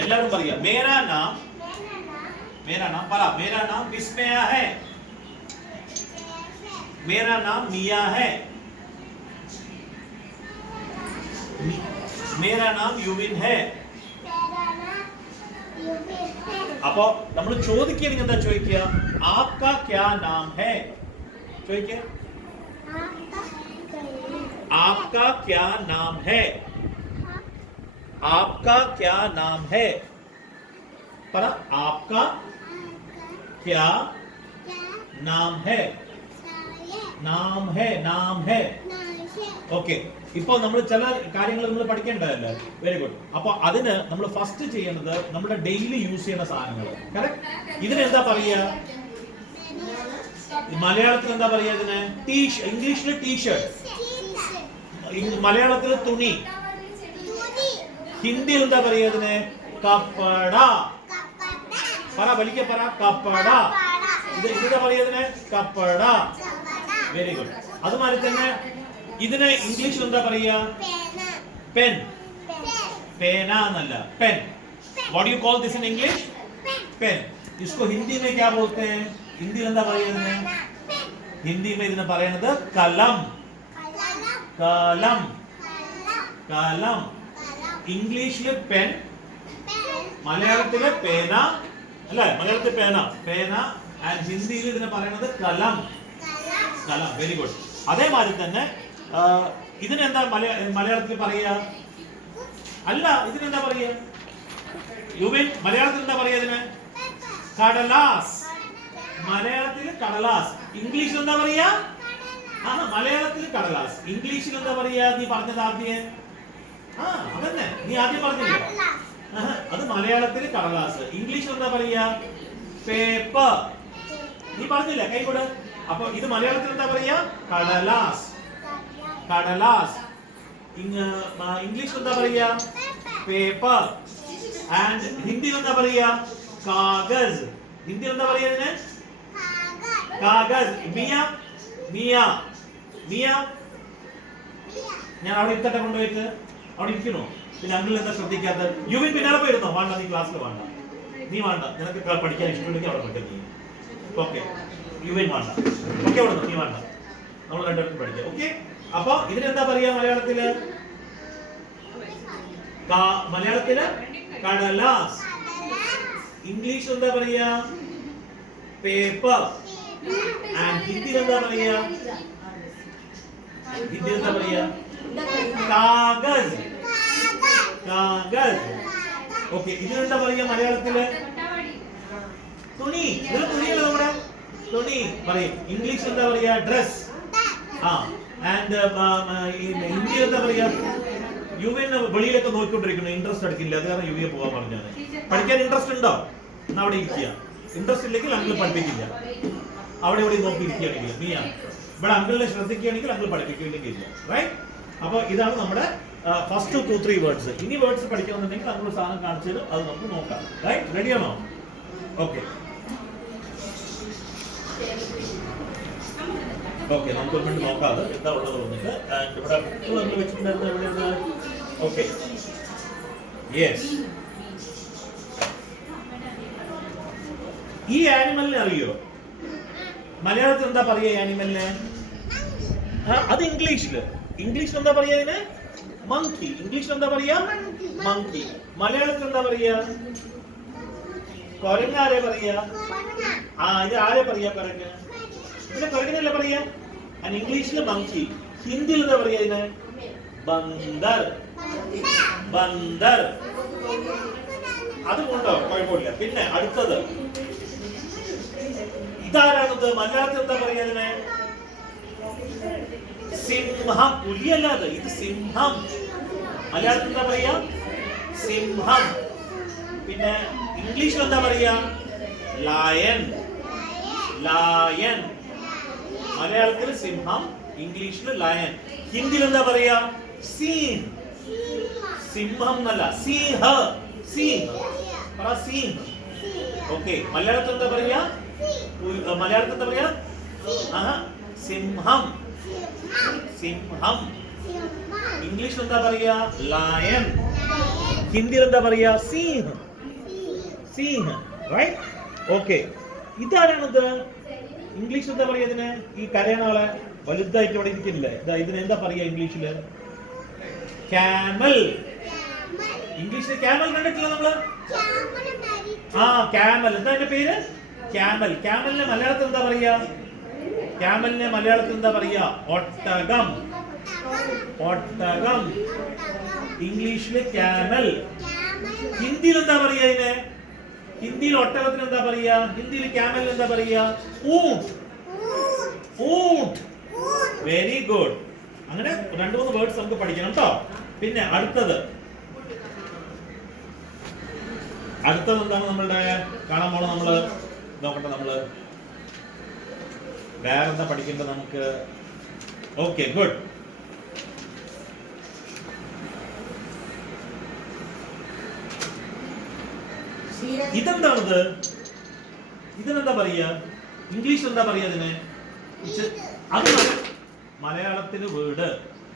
എല്ലാവരും പറയാ. മേരാ നാം പറ. മേരാ നാം വിസ്മയ ഹൈ. മേരാ നാം മിയ ഹൈ. മേരാ നാം യുവിൻ ഹൈ. അപ്പോ നമ്മൾ ചോദിക്കുകയാണെങ്കിൽ എന്താ ചോദിക്കുക? ആപ്കാ ക്യാ നാം ഹൈ ചോദിക്കുക. आपका क्या नाम है? आपका क्या नाम है? पर आपका क्या नाम है? नाम है, नाम है. ഓക്കെ. ഇപ്പോൾ നമ്മൾ ചില കാര്യങ്ങൾ നമ്മൾ പഠിക്കേണ്ടതല്ലേ. Very good. അപ്പൊ അതിന് നമ്മൾ ഫസ്റ്റ് ചെയ്യേണ്ടത് നമ്മുടെ ഡെയിലി യൂസ് ചെയ്യുന്ന സാധനങ്ങൾ. കറക്റ്റ്. ഇതിനെന്താ പറയുക? മലയാളത്തിൽ എന്താ പറയുക ഇതിന്? ഇംഗ്ലീഷിൽ ടീഷർട്ട്, മലയാളത്തിൽ തുണി, ഹിന്ദിയിൽ എന്താ പറയുക ഇതിന്? കപ്പട. പറ, വലിക്ക പറ. കപ്പട. ഇതെന്താ പറയുക ഇതിന്? കപ്പട. Very good. അതുമാതിരി തന്നെ ഇതിന് ഇംഗ്ലീഷിൽ എന്താ പറയുക? പെൻ. പേന എന്നല്ല, pen. What do you call this in English? Pen. इसको हिंदी में क्या बोलते हैं? हिंदी എന്താ പറയുന്നത്? हिंदी में ഇതിനെ പറയുന്നത് കലം. കലം. കലം. ഇംഗ്ലീഷിലെ പെൻ, മലയാളത്തിലെ പേന അല്ലേ? മലയാളത്തിലെ പേന, പേന. ആൻഡ് ഹിന്ദിയിൽ ഇതിനെ പറയുന്നത് കലം. കലം. Very good. അതേമാതിരി തന്നെ ഇതിനെന്താ മലയാളത്തിൽ പറയുക? അല്ല, ഇതിനെന്താ പറയുക? യുവിൻ, മലയാളത്തിൽ എന്താ പറയുക ഇതിന്? കടലാസ്. മലയാളത്തിൽ കടലാസ്. ഇംഗ്ലീഷിൽ എന്താ പറയുക? മലയാളത്തിൽ കടലാസ്. ഇംഗ്ലീഷിൽ എന്താ പറയുക? നീ പറഞ്ഞത് ആദ്യം. അതന്നെ നീ ആദ്യം പറഞ്ഞില്ല. അത് മലയാളത്തിൽ കടലാസ്. ഇംഗ്ലീഷിൽ എന്താ പറയുക? പേപ്പർ. നീ പറഞ്ഞില്ല, കൈകൊട്. അപ്പൊ ഇത് മലയാളത്തിൽ എന്താ പറയുക? കടലാസ്. കടലാസ്. ഇംഗ്ലീഷിൽ എന്താ പറയുക? പേപ്പർ. ആൻഡ് ഹിന്ദിയിൽ എന്താ പറയുക? കാഗസ്. ഹിന്ദിയിൽ എന്താ പറയുക ഇതിന്? കാഗസ്. മിയ. മിയ. മിയ. ഞാൻ അവിടെ ഇത്തട്ടെ കൊണ്ടുപോയിട്ട് അവിടെ ഇരിക്കണോ? പിന്നെ അങ്കിൾ എന്താ ശ്രദ്ധിക്കാത്ത? യുവിൻ പിന്നാലെ പോയിരുന്നോ? വേണ്ട, നീ ക്ലാസ്സിൽ വേണ്ട. നീ വേണ്ട. നിനക്ക് പഠിക്കാൻ ഇഷ്ടമുണ്ടെങ്കിൽ അവിടെ പഠിക്കാം നീ. ഓക്കെ. യുവിൻ വേണ്ട. ഓക്കെ, അവിടെ നീ വേണ്ട. നമ്മൾ രണ്ടുപേരും പഠിക്കാം. ഓക്കെ. അപ്പൊ ഇതിനെന്താ പറയാ മലയാളത്തില്? മലയാളത്തില് കടലാസ്. ഇംഗ്ലീഷ് എന്താ പറയാ? പേപ്പർ. ആൻഡ് ഹിന്ദിയിൽ എന്താ പറയാ? ഹിന്ദിയിൽ എന്താ പറയാ? കാഗസ്. കാഗസ്. ഓക്കെ. ഇതിനെന്താ പറയാ മലയാളത്തില്? തുണി. ഇതിൽ തുണിയല്ലേ നമ്മുടെ? തുണി പറയും. ഇംഗ്ലീഷ് എന്താ പറയാ? ഡ്രസ്. ആൻഡ് ഹിന്ദിയിൽ എന്താ പറയാ? യുവിന് വെളിയിലൊക്കെ നോക്കിക്കൊണ്ടിരിക്കുന്നു, ഇൻട്രസ്റ്റ് എടുക്കില്ല. അത് കാരണം യുവിയെ പോകാൻ പറഞ്ഞാണ്. പഠിക്കാൻ ഇൻട്രസ്റ്റ് ഉണ്ടോ? എന്നാ അവിടെ ഇരിക്കുക. ഇൻട്രസ്റ്റ് ഇല്ലെങ്കിൽ അങ്കിൾ പഠിപ്പിക്കില്ല. അവിടെ ഇവിടെ നോക്കിയിരിക്കുകയാണെങ്കിൽ നീ ഇവിടെ അങ്കിളിനെ ശ്രദ്ധിക്കുകയാണെങ്കിൽ അങ്കിൾ പഠിപ്പിക്കുകയില്ലെങ്കിൽ ഇല്ല. റൈറ്റ്. അപ്പൊ ഇതാണ് നമ്മുടെ ഫസ്റ്റ് 2-3 വേർഡ്സ്. ഇനി വേർഡ്സ് പഠിക്കണമെന്നുണ്ടെങ്കിൽ നമ്മൾ സാധനം കാണിച്ചു തരും, അത് നമുക്ക് നോക്കാം. റൈറ്റ്. റെഡിയാണോ? ഓക്കെ. ഓക്കെ, നമുക്ക് ഒരു മിനിറ്റ് നോക്കാം അത് എന്താ ഉള്ളത് വന്നിട്ട്. ഇവിടെ ബുക്ക് നമ്മൾ വെച്ചിട്ടുണ്ടായിരുന്നു. എവിടെയാണ്? ഓക്കെ. യെസ്. ഈ ആനിമലിനെ അറിയോ? മലയാളത്തിൽ എന്താ പറയുക ആനിമലിനെ? അത് ഇംഗ്ലീഷില്. ഇംഗ്ലീഷിൽ എന്താ പറയാ ഇതിന്? മങ്കി. ഇംഗ്ലീഷിൽ എന്താ പറയാ? മങ്കി. മലയാളത്തിൽ എന്താ പറയാ? കുരങ്ങ്. ആരെ പറയാ? ഇത് ആരെ പറയാ? കുരങ്ങ്. പിന്നെ കുരങ്ങനല്ലേ പറയാ? ഇംഗ്ലീഷില് മങ്കി. ഹിന്ദിയിൽ എന്താ പറയാ ഇതിന്? ബന്ദർ. ബന്ദർ. അതുകൊണ്ടോ കുഴപ്പമില്ല. പിന്നെ അടുത്തത് ഇതാരാണത്? മലയാളത്തിൽ എന്താ പറയാ ഇതിനെ? സിംഹം. പുലിയല്ലാതെ ഇത് സിംഹം. മലയാളത്തിൽ എന്താ പറയാ? സിംഹം. പിന്നെ ഇംഗ്ലീഷിൽ എന്താ പറയാ? ലയൺ. ലയൺ. മലയാളത്തിൽ സിംഹം, ഇംഗ്ലീഷിൽ ലയൺ. ഹിന്ദിയിൽ എന്താ പറയാ? സീൻ. സിംഹം എന്നല്ല, സിംഹ. സിംഹ. പറ സിംഹ. ഓക്കെ. മലയാളത്തിൽ എന്താ പറയാ? മലയാളത്തിൽ എന്താ പറയാ? സിംഹം. സിംഹം. ഇംഗ്ലീഷിൽ എന്താ പറയാ? ലയൺ. ഹിന്ദിയിൽ എന്താ പറയാ? സിംഹ്. സിംഹ്. റൈറ്റ്? ഓക്കെ. ഇതാരാണിത്? ഇംഗ്ലീഷിൽ എന്താ പറയാ ഇതിന്? ഈ കരയണ ആളെ വലുതായിട്ട് ഇവിടെ ഇരിക്കില്ലേ? ഇതിന് എന്താ പറയാ ഇംഗ്ലീഷില്? ക്യാമൽ. ഇംഗ്ലീഷിൽ ക്യാമൽ കണ്ടിട്ടില്ല നമ്മള്? ആ, ക്യാമൽ. എന്താ എന്റെ പേര്? ക്യാമൽ. ക്യാമലിനെ മലയാളത്തിൽ എന്താ പറയാ? ക്യാമലിനെ മലയാളത്തിൽ എന്താ പറയാ? ഒട്ടകം. ഒട്ടകം. ഇംഗ്ലീഷില് ക്യാമൽ. ഹിന്ദിയിൽ എന്താ പറയാ ഇതിനെ? ഹിന്ദിയിൽ ഒട്ടകത്തിന് എന്താ പറയാ? ഹിന്ദിയിൽ ക്യാമലിന് എന്താ പറയാ? ഊട്ട്. ഊട്ട്. Very good. അങ്ങനെ 2-3 വേർഡ്സ് നമുക്ക് പഠിക്കണം കേട്ടോ. പിന്നെ അടുത്തത് എന്താണ് നമ്മളുടെ കാണാൻ പോണ? നമ്മള് നോക്കട്ടെ, നമ്മള് വേറെന്താ പഠിക്കേണ്ടത് നമുക്ക്? Okay, good. ഇതെന്താണിത്? ഇതിനെന്താ പറയാ? ഇംഗ്ലീഷിൽ എന്താ പറയാ ഇതിനെ? അത് മലയാളത്തില് വീട്.